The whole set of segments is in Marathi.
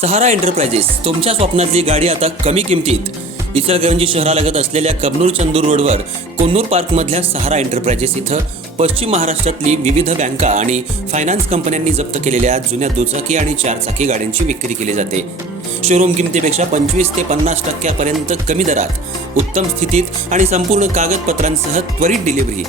सहारा एंटरप्राइजेस तुमच्या स्वप्नातली गाडी आता कमी किमतीत। इचलकरंजी शहरालगत असलेल्या कबनूर चंदूर रोडवर कोन्नूर पार्कमधल्या सहारा एंटरप्राइजेस इथं पश्चिम महाराष्ट्रातली विविध बँका आणि फायनान्स कंपन्यांनी जप्त केलेल्या जुन्या दुचाकी आणि चारचाकी गाड्यांची विक्री केली जाते। शोरूम किमतीपेक्षा 25 ते 50% पर्यंत कमी दरात, उत्तम स्थितीत आणि संपूर्ण कागदपत्रांसह त्वरित डिलिव्हरी।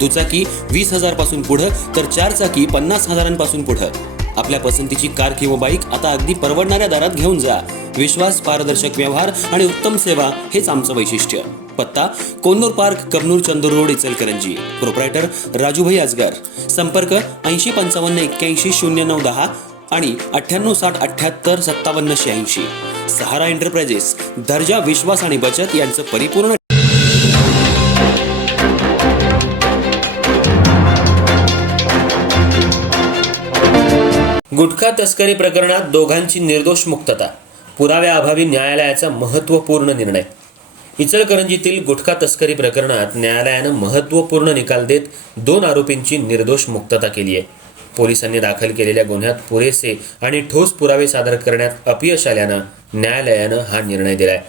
दुचाकी 20,000 पासून पुढे तर चारचाकी 50,000 पासून पुढे। आपल्या पसंतीची कार किंवा बाईक आता अगदी परवडणाऱ्या दरात घेऊन जा। विश्वास, पारदर्शक व्यवहार आणि उत्तम सेवा हेच आमचं वैशिष्ट्य। पत्ता Konnur park, Kabnur Chandur road, Ichalkaranji. Proprietor Rajubhai Ajgar. संपर्क 8055810910 आणि 9860785786। सहारा एंटरप्राइजेस, दर्जा, विश्वास आणि बचत यांचं परिपूर्ण। गुटखा तस्करी प्रकरणात दोघांची निर्दोष मुक्तता, पुराव्याअभावी न्यायालयाचा महत्त्वपूर्ण निर्णय। इचलकरंजीतील गुटखा तस्करी प्रकरणात न्यायालयानं महत्त्वपूर्ण निकाल देत 2 आरोपींची निर्दोष मुक्तता केली आहे। पोलिसांनी दाखल केलेल्या गुन्ह्यात पुरेसे आणि ठोस पुरावे सादर करण्यात अपयश आल्यानं न्यायालयानं हा निर्णय दिलाय।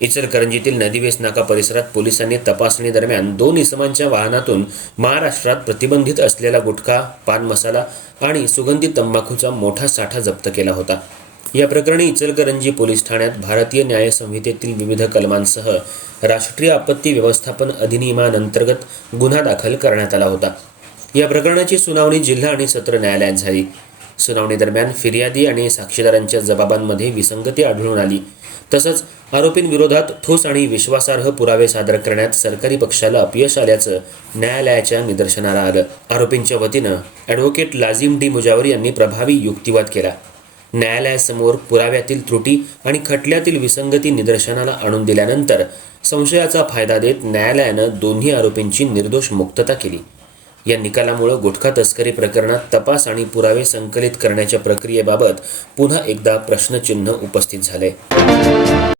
इचलकरंजीतील नदीवेस नाका परिसरात पोलिसांनी तपासणी दरम्यान 2 इसमांच्या वाहनातून महाराष्ट्रात प्रतिबंधित असलेला गुटखा, पान मसाला आणि सुगंधी तंबाखूचा मोठा साठा जप्त केला होता। या प्रकरणी इचलकरंजी पोलीस ठाण्यात भारतीय न्याय संहितेतील विविध कलमांसह राष्ट्रीय आपत्ती व्यवस्थापन अधिनियमांतर्गत गुन्हा दाखल करण्यात आला होता। या प्रकरणाची सुनावणी जिल्हा आणि सत्र न्यायालयात झाली। सुनावणी दरम्यान फिर्यादी आणि साक्षीदारांच्या जबाबांमध्ये विसंगती आढळून आली। तसंच आरोपींविरोधात ठोस आणि विश्वासार्ह पुरावे सादर करण्यात सरकारी पक्षाला अपयश आल्याचं न्यायालयाच्या निदर्शनाला आलं। आरोपींच्या वतीनं ॲडव्होकेट लाजिम डी मुजावर यांनी प्रभावी युक्तिवाद केला। न्यायालयासमोर पुराव्यातील त्रुटी आणि खटल्यातील विसंगती निदर्शनाला आणून दिल्यानंतर संशयाचा फायदा देत न्यायालयानं दोन्ही आरोपींची निर्दोष मुक्तता केली। या निकालामुळे गुटखा तस्करी प्रकरणात तपास आणि पुरावे संकलित करण्याच्या प्रक्रियेबाबत पुन्हा एकदा प्रश्नचिन्ह उपस्थित झाले।